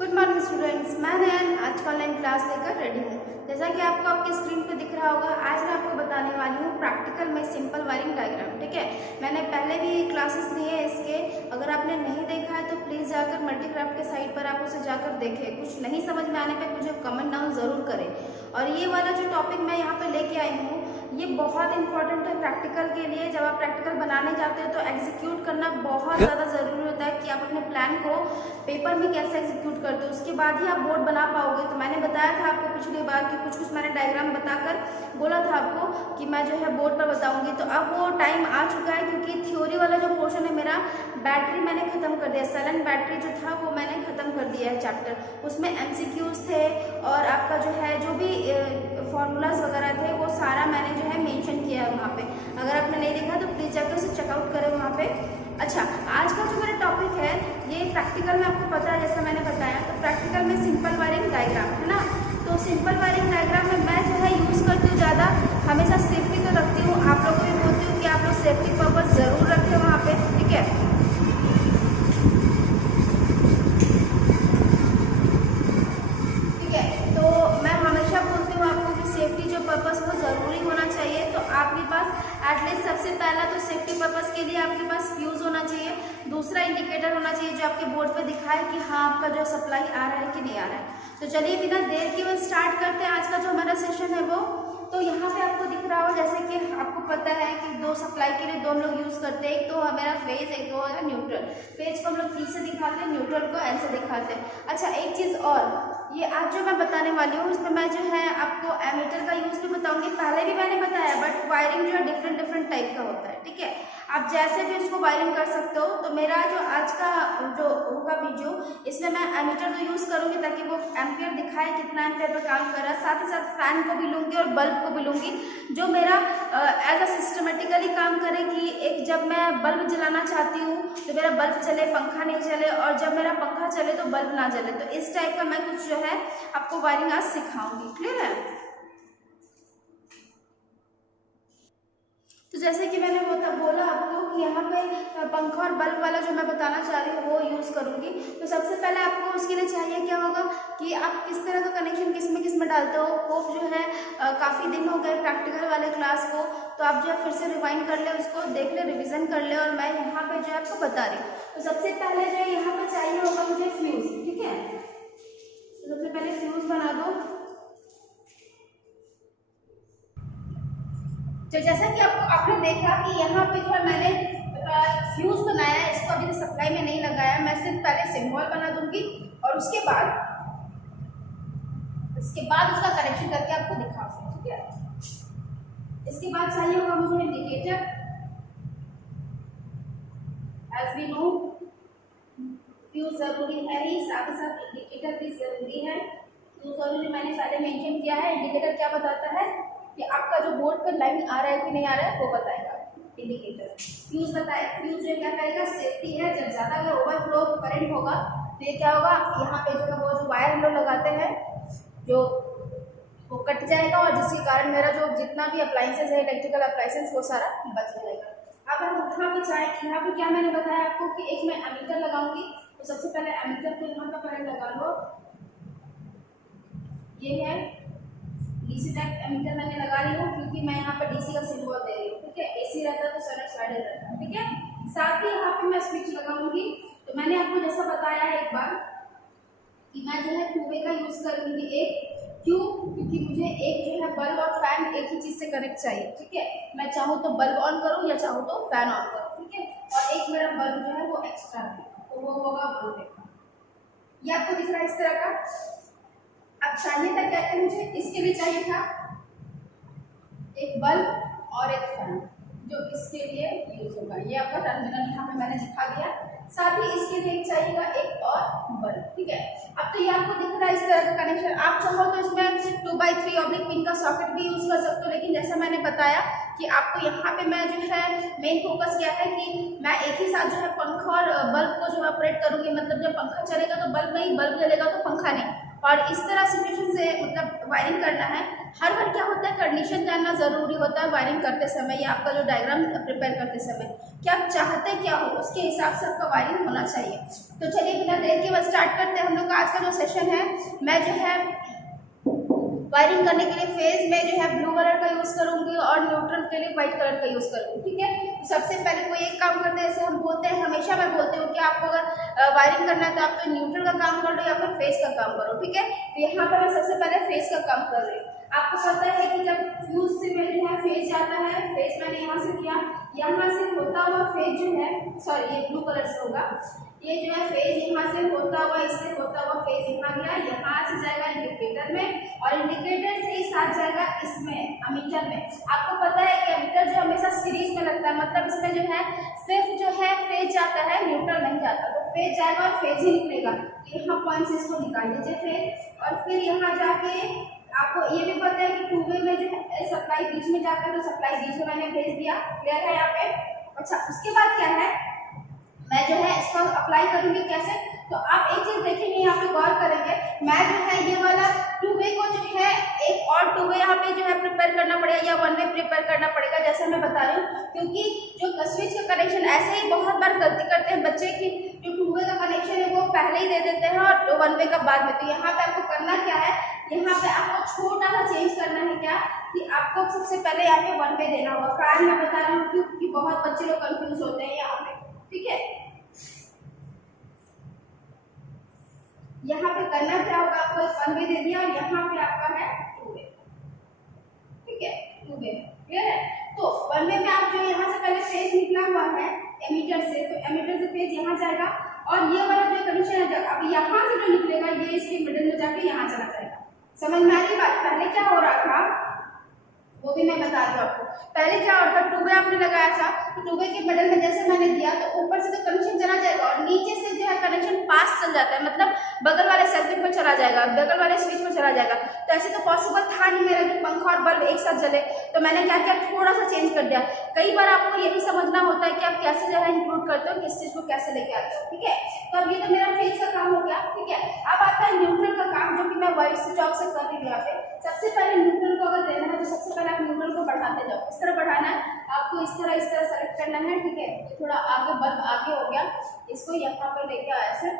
Good morning students, मैं नयन आज का ऑनलाइन क्लास लेकर रेडी हूँ। जैसा कि आपको आपकी स्क्रीन पे दिख रहा होगा, आज मैं आपको बताने वाली हूँ प्रैक्टिकल में सिंपल वायरिंग डायग्राम। ठीक है, मैंने पहले भी क्लासेस लिए हैं इसके। अगर आपने नहीं देखा है तो प्लीज़ जाकर मल्टीक्राफ्ट के साइट पर आप उसे जाकर देखें। कुछ नहीं समझ में आने पर मुझे कमेंट डाउन ज़रूर करें। और ये वाला जो टॉपिक मैं यहाँ पर लेके आई हूँ ये बहुत इंपॉर्टेंट है प्रैक्टिकल के लिए। जब आप प्रैक्टिकल बनाने जाते हो तो एग्जीक्यूट करना बहुत ज़्यादा ज़रूरी होता है कि आप अपने प्लान को पेपर में कैसे एग्जीक्यूट करते हो, उसके बाद ही आप बोर्ड बना पाओगे। तो मैंने बताया था आपको पिछली बार कि कुछ मैंने डायग्राम बताकर बोला था आपको कि मैं जो है बोर्ड पर बताऊंगी। तो अब वो टाइम आ चुका है, क्योंकि थ्योरी वाला जो पोर्शन है मेरा, बैटरी मैंने खत्म कर दिया। साइलेंट बैटरी जो था वो मैंने खत्म कर दिया है चैप्टर। उसमें MCQs थे और आपका जो है जो भी फॉर्मूलाज वगैरह थे वो सारा मैंने जो है मेंशन किया है वहाँ पे। अगर आपने नहीं देखा तो प्लीज़ जाकर उसे चेकआउट करें वहाँ पे। अच्छा, आज का जो मेरा टॉपिक है ये प्रैक्टिकल में आपको पता है, जैसा मैंने बताया। तो प्रैक्टिकल में सिंपल वायरिंग डायग्राम है ना। तो सिंपल वायरिंग डायग्राम में मैं जो है यूज़ करती हूँ ज़्यादा, हमेशा सेफ्टी तो रखती हूँ। आप लोगों को भी बोलती हूँ कि आप लोग सेफ्टी पर्पज ज़रूर रखें वहाँ पे। ठीक है, तो मैं हमेशा बोलती हूँ आपको कि सेफ्टी जो पर्पस वो ज़रूरी होना चाहिए। तो आपके पास एटलीस्ट सबसे पहला तो सेफ्टी पर्पस के लिए आपके पास फ्यूज़ होना चाहिए। दूसरा इंडिकेटर होना चाहिए जो आपके बोर्ड पे दिखाए कि हाँ आपका जो सप्लाई आ रहा है कि नहीं आ रहा है। तो चलिए बिना देर किए स्टार्ट करते हैं आज का जो हमारा सेशन है वो। तो यहाँ पे आपको दिख रहा हो, जैसे कि आपको पता है कि दो सप्लाई के लिए दो हम लोग यूज़ करते हैं। एक तो हमारा फेज, एक तो है न्यूट्रल। फेज को हम लोग P से दिखाते हैं, न्यूट्रल को N से दिखाते हैं। अच्छा, एक चीज़ और, ये आज जो मैं बताने वाली हूँ इसमें मैं जो है आपको एमीटर का यूज़ भी बताऊंगी। पहले भी मैंने बताया, बट वायरिंग जो है डिफरेंट टाइप का होता है। ठीक है, आप जैसे भी इसको वायरिंग कर सकते हो। तो मेरा जो आज का जो होगा वीडियो, इसमें मैं एमीटर तो यूज़ करूँगी ताकि वो एम्पियर दिखाए कितना एम्पियर पर काम कर रहा है। साथ ही साथ फैन को भी लूँगी और बल्ब को भी लूँगी, जो मेरा एज अ सिस्टमेटिकली काम करे कि एक जब मैं बल्ब जलाना चाहती हूँ तो मेरा बल्ब चले, पंखा नहीं चले, और जब मेरा पंखा चले तो बल्ब ना जले। तो इस टाइप का मैं कुछ जो है आपको वायरिंग आज सिखाऊंगी। क्लियर है? तो जैसे कि मैंने बोला आपको कि यहाँ पे पंखा और बल्ब वाला जो मैं बताना चाह रही हूँ वो यूज़ करूँगी। तो सबसे पहले आपको उसके लिए चाहिए क्या होगा कि आप किस तरह का कनेक्शन किस में डालते हो। होप जो है काफ़ी दिन हो गए प्रैक्टिकल वाले क्लास को, तो आप जो है फिर से रिवाइंड कर ले, उसको देख ले, रिविजन कर ले, और मैं यहाँ पे जो है आपको बता रही हूँ। तो सबसे पहले जो है यहाँ पे चाहिए होगा मुझे फ्यूज़। ठीक है, तो सबसे पहले फ्यूज़ बना दो। तो जैसा कि आपने देखा कि यहाँ पे जो है मैंने फ्यूज बनाया है, इसको अभी सप्लाई में नहीं लगाया। मैं सिर्फ पहले सिंबल बना दूंगी और उसके बाद उसका कनेक्शन करके आपको दिखाऊंगी। ठीक है, इसके बाद चाहिए होगा मुझे indicator. As we know fuse जरूरी है ही, साथ ही साथ इंडिकेटर भी जरूरी है। फ्यूज ऑलरेडी मैंने पहले मेंशन किया है। इंडिकेटर क्या बताता है कि आपका जो बोर्ड पर लाइन आ रहा है कि नहीं आ रहा है वो बताएगा इंडिकेटर। फ्यूज बताए, फ्यूज जो क्या करेगा, सेफ्टी है। जब ज़्यादा अगर ओवरफ्लो करंट होगा तो ये क्या होगा, यहाँ पे जो है वो जो वायर हम लोग लगाते हैं जो वो कट जाएगा, और जिसके कारण मेरा जो जितना भी अप्लाइंसेस है, इलेक्ट्रिकल अप्लाइंसेस, वो सारा बच जाएगा। अब हम यहाँ पे चाहे, यहाँ पे क्या मैंने बताया आपको कि एक मैं एमीटर लगाऊंगी। तो सबसे पहले एमीटर को यहाँ पर करंट लगा लो। ये है DC टाइप एमीटर मैंने लगा रही हूँ, क्योंकि मैं यहाँ पर DC का सिंबल दे रही हूँ। ठीक है, AC रहता तो साइनसॉइडल रहता। ठीक है, साथ ही यहाँ पे मैं स्विच लगाऊंगी। तो मैंने आपको जैसा बताया है एक बार कि मैं जो है 2 का यूज करूंगी। एक क्यों, क्योंकि मुझे एक जो है बल्ब और फैन एक ही चीज से कनेक्ट चाहिए। ठीक है, मैं चाहूँ तो बल्ब ऑन करूँ या चाहूँ तो फैन ऑन करूँ। ठीक है, और एक मेरा बल्ब जो है वो एक्स्ट्रा है, तो वो होगा वोल्टेज का। ये आपको दिख रहा है इस तरह का। अब चाहिए था क्या क्या मुझे, इसके लिए चाहिए था एक बल्ब और एक फैन जो इसके लिए यूज होगा। ये आपका टर्मिनल यहाँ पे मैंने दिखा दिया। साथ ही इसके लिए चाहिएगा एक और बल्ब। ठीक है, अब तो ये आपको दिख रहा है इस तरह का कनेक्शन। आप चाहो तो इसमें 2x3 ऑब्लिक पिन का सॉकेट भी यूज कर सकते हो, लेकिन जैसा मैंने बताया कि आपको यहाँ पे मैं जो है मेन फोकस क्या है कि मैं एक ही साथ जो है पंखा और बल्ब को जो ऑपरेट करूंगी। मतलब जब पंखा चलेगा तो बल्ब नहीं, बल्ब जलेगा तो पंखा नहीं। और इस तरह सिचुएशन से मतलब वायरिंग करना है। हर बार क्या होता है, कंडीशन जानना ज़रूरी होता है वायरिंग करते समय या आपका जो डायग्राम प्रिपेयर करते समय क्या आप चाहते क्या हो, उसके हिसाब से आपका वायरिंग होना चाहिए। तो चलिए बिना देर के बाद स्टार्ट करते हैं हम लोग का आज का जो सेशन है। मैं जो है वायरिंग करने के लिए फेज में जो है ब्लू कलर का यूज़ करूंगी और न्यूट्रल के लिए व्हाइट कलर का यूज़ करूंगी, ठीक है। तो सबसे पहले कोई एक काम करते हैं, जैसे हम बोलते हैं, हमेशा मैं बोलती हूँ कि आपको अगर वायरिंग करना है तो आप तो न्यूट्रल का काम कर लो या फिर फेज का काम करो, ठीक है। तो यहाँ पर मैं सबसे पहले फेज का काम कर रही हूँ। आपको पता है कि जब फ्यूज से में जो है फेज जाता है, फेज मैंने यहाँ से किया, यहाँ से होता हुआ फेज जो है, सॉरी ये ब्लू कलर से होगा, ये जो है फेज यहाँ से होता हुआ, इससे होता हुआ फेज यहाँ गया, यहाँ से जाएगा इंडिकेटर में और इंडिकेटर से ही साथ जाएगा इसमें अमीटर में। आपको पता है कि अमीटर जो हमेशा सीरीज में लगता है, मतलब इसमें जो है सिर्फ जो है फेज जाता है, न्यूट्रल नहीं जाता। तो फेज जाएगा और फेज ही निकलेगा। तो यहाँ पॉइंट से इसको निकाल लीजिए फेज, और फिर यहाँ जाके आपको ये भी पता है कि टू वे में जो है सप्लाई बीच में जाता है, तो सप्लाई बीच में मैंने भेज दिया, क्लियर है यहाँ पे। अच्छा, उसके बाद क्या है, मैं जो है इसको अप्लाई करूंगी कैसे, तो आप एक चीज देखेंगे, यहाँ पे गौर करेंगे, मैं जो है ये वाला टू वे को जो है एक और टू वे यहाँ पे जो है प्रिपेयर करना पड़ेगा या वन वे प्रिपेयर करना पड़ेगा, जैसे मैं बता रही हूँ। क्योंकि जो स्विच का कनेक्शन ऐसे ही बहुत बार गलती करते हैं बच्चे की, जो टू वे का कनेक्शन है वो पहले ही दे देते हैं और वन वे का बाद में। तो यहाँ पे आपको करना क्या है, यहाँ पे आपको छोटा सा चेंज करना है, क्या कि आपको सबसे पहले यहाँ पे वन वे देना होगा। कारण मैं बता रही हूँ क्योंकि बहुत बच्चे लोग कंफ्यूज होते हैं यहाँ पे, ठीक है। यहाँ पे करना क्या होगा, आपको एक वन वे दे दिया और यहाँ पे आपका है टू वे, ठीक है, टू वे, क्लियर है। तो वन वे में आप जो यहाँ से पहले फेज निकला हुआ है एमीटर से, तो एमीटर से फेज यहाँ जाएगा और ये वाला जो कनेक्शन है अब यहाँ से जो निकलेगा ये इसके मिडिल में जाके यहाँ चला जाएगा। समझ में आ रही बात। पहले क्या हो रहा था वो भी मैं बता रही हूँ आपको। पहले क्या होता था, टू वे आपने लगाया था तो टू वे के मिडिल में जैसे मैंने दिया तो ऊपर से तो कनेक्शन चला जाएगा और नीचे से जो है कनेक्शन पास चल जाता है, मतलब बगल वाले सर्किट में चला जाएगा, बगल वाले स्विच में चला जाएगा। तो ऐसे तो पॉसिबल था नहीं मेरा कि पंखा और बल्ब एक साथ जले, तो मैंने क्या किया, थोड़ा सा चेंज कर दिया। कई बार आपको ये भी समझना होता है कि आप कैसे जो है इंक्लूड करते हो, किस चीज को कैसे लेके आते हो, ठीक है। तो अब ये तो मेरा फेज का काम हो गया, ठीक है। अब आता है न्यूट्रल का काम, जो कि मैं व्हाइट से चौक से कर रही हूँ यहाँ पे। सबसे पहले न्यूट्रल को अगर देना है तो सबसे पहले आप न्यूट्रल को बढ़ाते जाओ, इस तरह बढ़ाना है आपको, इस तरह सेलेक्ट करना है, ठीक है। थोड़ा आगे बल्ब आगे हो गया, इसको यहाँ पर लेके आया ऐसे,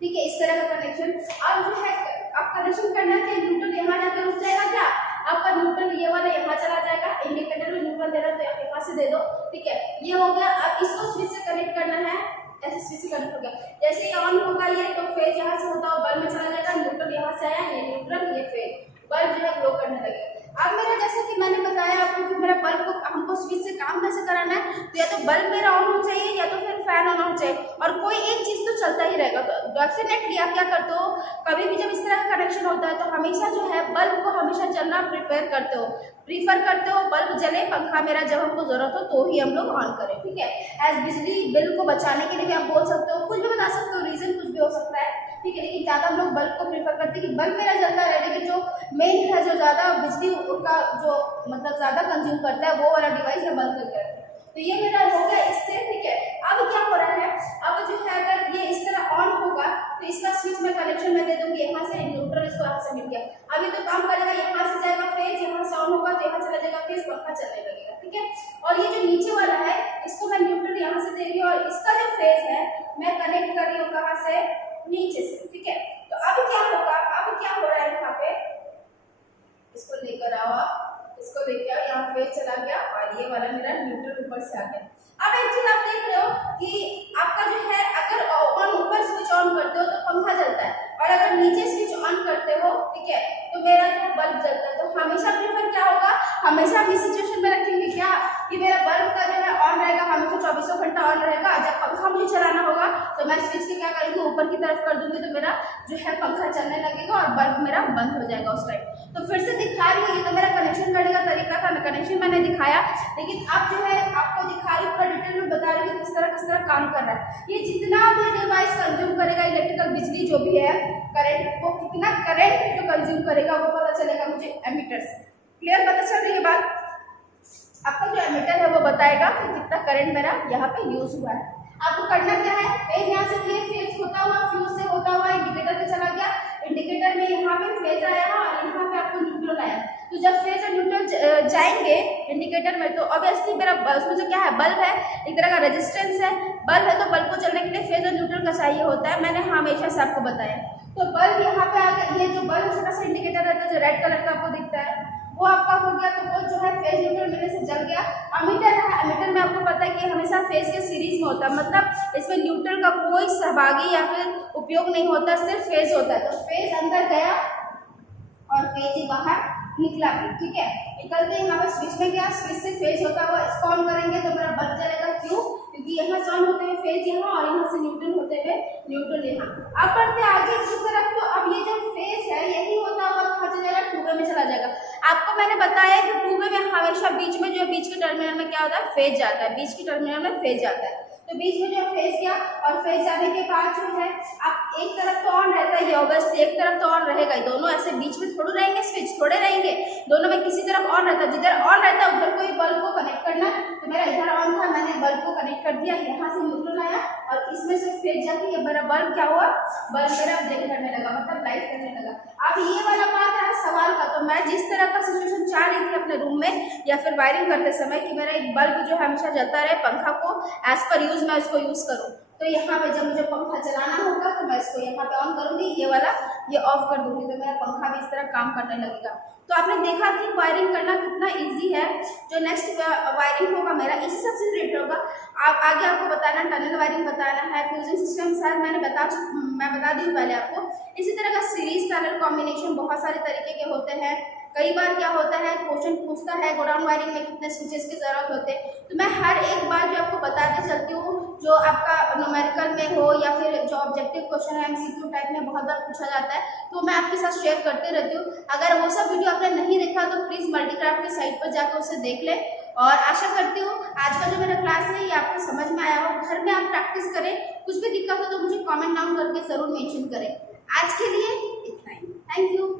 ठीक है, इस तरह का कनेक्शन। अब जो है आप कनेक्शन करना है, न्यूट्रल यहाँ जाकर रुक जाएगा, क्या आपका न्यूट्रल ये वाला यहाँ चला जाएगा, इंडिकेटर में न्यूट्रल दे रहा है तो आप यहाँ से दे दो, ठीक है, ये हो गया। अब इसको स्विच से कनेक्ट करना है, ऐसे स्विच से कनेक्ट हो गया। जैसे ही ऑन होगा ये तो फेज यहाँ से होता है बल्ब में चला जाएगा, न्यूट्रल यहाँ से आया, ये न्यूट्रल ये फेज, बल्ब जो है ग्लो करने लगेगा। अब मेरा जैसे कि मैंने बताया आपको कि मेरा बल्ब को हमको स्विच से काम कैसे कराना है, तो या तो बल्ब मेरा ऑन हो चाहिए या तो फिर फैन ऑन हो चाहिए और कोई एक चीज तो चलता ही रहेगा। तो डेफिनेटली आप क्या करते हो, कभी भी जब इस तरह का कनेक्शन होता है तो हमेशा जो है बल्ब को हमेशा जलना प्रिफर करते हो, बल्ब जले, पंखा मेरा जब हमको जरूरत हो तो ही हम लोग ऑन करें, ठीक है। एज बिजली बिल को बचाने के लिए भी आप बोल सकते हो, कुछ भी बता सकते हो, रीजन कुछ भी हो सकता है, ठीक है। लेकिन ज्यादा हम लोग बल्ब को प्रीफर करते हैं कि बल्ब मेरा जलता रहे, लेकिन जो मेन है, जो ज्यादा बिजली का जो मतलब ज्यादा कंज्यूम करता है वो वाला डिवाइस है बंद करके रखें। तो ये मेरा हो गया इससे, ठीक है। अब क्या हो रहा है, अब जो है अगर ये इस तरह ऑन होगा तो इसका स्विच में कनेक्शन मैं दे दूंगी, यहाँ से न्यूट्रल इसको यहाँ से मिल गया। अभी तो काम करेगा, यहाँ से जाएगा फेज, यहाँ से ऑन होगा तो यहाँ चला जाएगा फेज, पंखा चलने लगेगा, ठीक है। और ये जो नीचे वाला है इसको मैं न्यूट्रल यहाँ से दे रही हूँ और इसका जो फेज है मैं कनेक्ट कर रही हूँ कहाँ से, नीचे से, ठीक है। तो अब क्या होगा, अब क्या हो रहा है यहाँ पे, इसको लेकर आओ आप, इसको लेके आओ, यहाँ पे चला गया और ये वाला मेरा न्यूट्रल ऊपर से आ गया। अब एक चीज आप देख रहे हो कि आपका जो है अगर ऑन ऊपर स्विच ऑन करते हो तो पंखा जलता है और अगर नीचे स्विच ऑन करते हो, ठीक है, तो मेरा जो बल्ब जलता है। तो हमेशा प्रेफर क्या होगा, हमेशा हम इस सिचुएशन में रखेंगे क्या कि मेरा बल्ब का जो है ऑन रहेगा, हमेशा 24 घंटा ऑन रहेगा। जब पंखा मुझे चलाना होगा तो मैं स्विच के क्या करूँगी, ऊपर की तरफ कर दूंगी, तो मेरा जो है पंखा चलने लगेगा और बल्ब मेरा बंद हो जाएगा उस टाइम। तो फिर से दिखा रही हूँ, ये तो मेरा कनेक्शन करने का तरीका था, कनेक्शन मैंने दिखाया, लेकिन अब जो है आपको दिखा रही हूँ, पूरा डिटेल में बता रही हूँ किस तरह काम कर रहा है। ये जितना भी डिवाइस कंज्यूम करेगा इलेक्ट्रिकल बिजली जो भी है करंट, वो कितना करंट जो कंज्यूम करेगा वो पता चलेगा मुझे एमीटर से। क्लियर, पता चल रही है बात। आपका जो एमीटर है वो बताएगा कि कितना करंट मेरा यहाँ पे यूज हुआ है। आपको आपको करना क्या है, फेज यहाँ से ये फेज होता हुआ फ्यूज से होता हुआ इंडिकेटर पे चला गया, इंडिकेटर में यहाँ पे फेज आया और यहाँ पे आपको न्यूट्रल आया। तो जब फेज और न्यूट्रल जाएंगे इंडिकेटर में तो ऑब्वियसली मेरा उसमें जो क्या है बल्ब है, एक तरह का रेजिस्टेंस है, बल्ब है तो बल्ब को चलने के लिए फेज और न्यूट्रल का चाहिए होता है, मैंने हमेशा से आपको बताया। तो बल्ब यहाँ पे आ गया, ये जो बल्ब छोटा सा इंडिकेटर रहता है जो रेड कलर का आपको दिखता है वो आपका हो गया, तो वो जो है फेज न्यूट्रल मिलने से जल गया। अमीटर है, अमीटर में आपको पता है कि हमेशा फेज के सीरीज में होता है, मतलब इसमें न्यूट्रल का कोई सहभागी या फिर उपयोग नहीं होता, सिर्फ फेज होता है। तो फेज अंदर गया और फेज ही बाहर निकला भी, ठीक है। निकलते यहाँ पे स्विच में गया, स्विच से फेज होता हुआ इसको ऑन करेंगे तो मेरा बल्ब जलेगा। क्यों? क्योंकि यहाँ से ऑन होते हुए फेज यहाँ और यहाँ से न्यूट्रल होते हुए न्यूट्रल यहाँ। अब बढ़ते आगे इसी तरफ, तो अब ये जो फेज है यही होता हुआ कहाँ चला जाएगा, टू वे में चला जाएगा। आपको मैंने बताया कि टू वे में हमेशा बीच में जो बीच के टर्मिनल में क्या होता है, फेज जाता है, बीच के टर्मिनल में फेज जाता है। तो बीच में जो फेज गया और फेज जाने के बाद जो है अब एक तरफ तो ऑन रहता है, ये ऑब्वियसली एक तरफ तो ऑन रहेगा ही, दोनों ऐसे बीच में थोड़े रहेंगे, स्विच थोड़े रहेंगे, दोनों में किसी तरफ ऑन रहता है। जिधर ऑन रहता है उधर कोई बल्ब को कनेक्ट करना, तो मेरा इधर ऑन था, मैंने बल्ब को कनेक्ट कर दिया, यहाँ से न्यूट्रल आया और इसमें से फेज जाके ये मेरा बल्ब क्या हुआ, बल्ब मेरा ब्लिंक करने लगा, मतलब लाइट करने लगा। अब ये वाला बात है सवाल का, तो मैं जिस तरह का सिचुएशन चाह रही थी अपने रूम में या फिर वायरिंग करते समय कि मेरा एक बल्ब जो हमेशा जलता रहे, पंखा को एज पर यूज मैं इसको यूज करूँ, तो यहाँ पे जब मुझे पंखा चलाना होगा तो मैं इसको यहाँ पे ऑन करूंगी, ये वाला ये ऑफ कर दूंगी, तो मेरा पंखा भी इस तरह काम करने लगेगा। तो आपने देखा कि वायरिंग करना कितना इजी है। जो नेक्स्ट वायरिंग होगा मेरा इसी सबसे रिलेटेड होगा। आप आगे आपको बताना, टनल वायरिंग बताना है, फ्यूजिंग सिस्टम सर मैं बता दी पहले आपको। इसी तरह का सीरीज टनल कॉम्बिनेशन बहुत सारे तरीके के होते हैं। कई बार क्या होता है, क्वेश्चन पूछता है गोडाउन वायरिंग में कितने स्विचेस की जरूरत होते हैं, तो मैं हर एक बार जो आपको बताते चलती हूँ, जो आपका न्यूमेरिकल में हो या फिर जो ऑब्जेक्टिव क्वेश्चन है एमसीक्यू टाइप में बहुत बार पूछा जाता है, तो मैं आपके साथ शेयर करते रहती हूँ। अगर वो सब वीडियो आपने नहीं देखा तो प्लीज़ मल्टीक्राफ्ट की साइट पर जाकर उसे देख ले। और आशा करती हूँ आज का जो मेरा क्लास है ये आपको समझ में आया हो। घर में आप प्रैक्टिस करें, कुछ भी दिक्कत हो तो मुझे कॉमेंट डाउन करके ज़रूर मेंशन करें। आज के लिए इतना ही, थैंक यू।